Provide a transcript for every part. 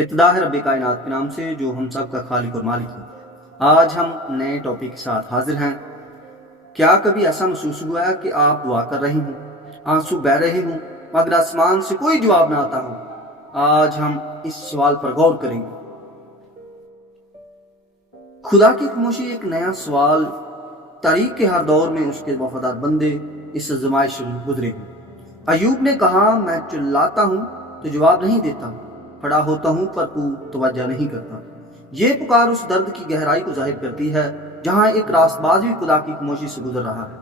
ابتدا ہے رب کائنات کے نام سے جو ہم سب کا خالق اور مالک ہے۔ آج ہم نئے ٹاپک کے ساتھ حاضر ہیں۔ کیا کبھی ایسا محسوس ہوا ہے کہ آپ دعا کر رہے ہوں، آنسو بہہ رہے ہوں، مگر آسمان سے کوئی جواب نہ آتا ہو؟ آج ہم اس سوال پر غور کریں گے۔ خدا کی خاموشی ایک نیا سوال، تاریخ کے ہر دور میں اس کے وفادار بندے اس آزمائش سے گزرے ہیں۔ ایوب نے کہا، میں چلاتا ہوں تو جواب نہیں دیتا، کھڑا ہوتا ہوں پر تو توجہ نہیں کرتا۔ یہ پکار اس درد کی گہرائی کو ظاہر کرتی ہے جہاں ایک راست باز بھی خدا کی خاموشی سے گزر رہا ہے۔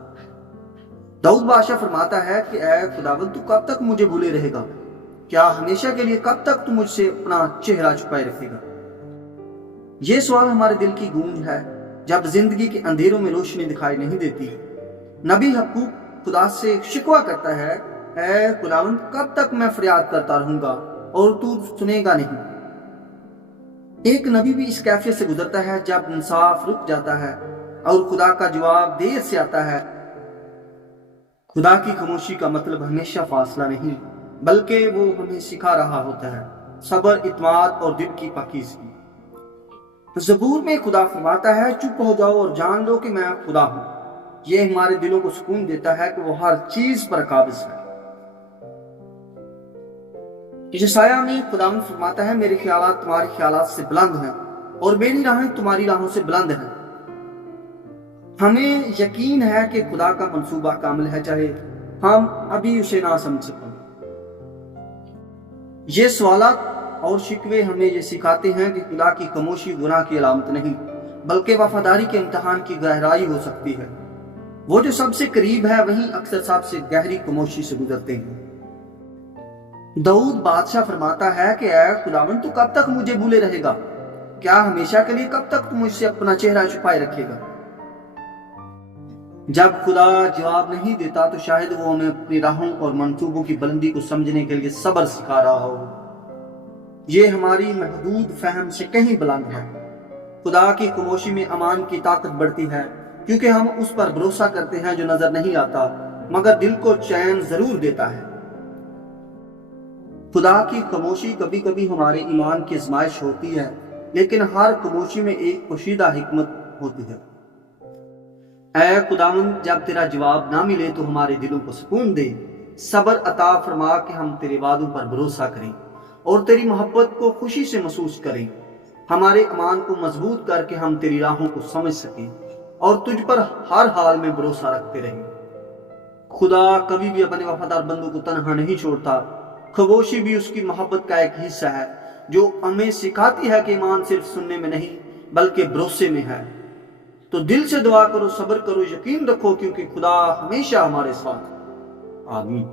داؤد بادشاہ فرماتا ہے کہ اے خداوند، تو کب تک مجھے بھولے رہے گا؟ کیا ہمیشہ کے لیے کب تک تو مجھ سے اپنا چہرہ چھپائے رکھے گا؟ یہ سوال ہمارے دل کی گونج ہے جب زندگی کے اندھیروں میں روشنی دکھائی نہیں دیتی۔ نبی حقوق خدا سے شکوہ کرتا ہے، اے خداوند، کب تک میں فریاد کرتا رہوں گا اور تو سنے گا نہیں؟ ایک نبی بھی اس کیفیت سے گزرتا ہے جب انصاف رک جاتا ہے اور خدا کا جواب دیر سے آتا ہے۔ خدا کی خاموشی کا مطلب ہمیشہ فاصلہ نہیں، بلکہ وہ ہمیں سکھا رہا ہوتا ہے صبر، اعتماد اور دل کی پاکیزگی۔ زبور میں خدا فرماتا ہے، چپ ہو جاؤ اور جان لو کہ میں خدا ہوں۔ یہ ہمارے دلوں کو سکون دیتا ہے کہ وہ ہر چیز پر قابض ہے۔ یشعیاہ میں خداوند فرماتا ہے، میرے خیالات تمہارے خیالات سے بلند ہیں اور میری راہیں تمہاری راہوں سے بلند ہیں۔ ہمیں یقین ہے کہ خدا کا منصوبہ کامل ہے، چاہے ہم ابھی اسے نہ سمجھ سکیں۔ یہ سوالات اور شکوے ہمیں یہ سکھاتے ہیں کہ خدا کی خاموشی گناہ کی علامت نہیں، بلکہ وفاداری کے امتحان کی گہرائی ہو سکتی ہے۔ وہ جو سب سے قریب ہے وہیں اکثر سب سے گہری خاموشی سے گزرتے ہیں۔ داؤد بادشاہ فرماتا ہے کہ اے خداوند، تو کب تک مجھے بھولے رہے گا؟ کیا ہمیشہ کے لیے کب تک تو مجھ سے اپنا چہرہ چھپائے رکھے گا؟ جب خدا جواب نہیں دیتا تو شاید وہ ہمیں اپنی راہوں اور منصوبوں کی بلندی کو سمجھنے کے لیے صبر سکھا رہا ہو۔ یہ ہماری محدود فہم سے کہیں بلند ہے۔ خدا کی خاموشی میں امان کی طاقت بڑھتی ہے کیونکہ ہم اس پر بھروسہ کرتے ہیں جو نظر نہیں آتا مگر دل کو چین ضرور دیتا ہے۔ خدا کی خاموشی کبھی کبھی ہمارے ایمان کی آزمائش ہوتی ہے، لیکن ہر خاموشی میں ایک پوشیدہ حکمت ہوتی ہے۔ اے خداوند، جب تیرا جواب نہ ملے تو ہمارے دلوں کو سکون دے، صبر عطا فرما کہ ہم تیرے وعدوں پر بھروسہ کریں اور تیری محبت کو خوشی سے محسوس کریں۔ ہمارے ایمان کو مضبوط کر کے ہم تیری راہوں کو سمجھ سکیں اور تجھ پر ہر حال میں بھروسہ رکھتے رہیں۔ خدا کبھی بھی اپنے وفادار بندوں کو تنہا نہیں چھوڑتا۔ خاموشی بھی اس کی محبت کا ایک حصہ ہے جو ہمیں سکھاتی ہے کہ ایمان صرف سننے میں نہیں بلکہ بھروسے میں ہے۔ تو دل سے دعا کرو، صبر کرو، یقین رکھو، کیونکہ خدا ہمیشہ ہمارے ساتھ۔ آمین۔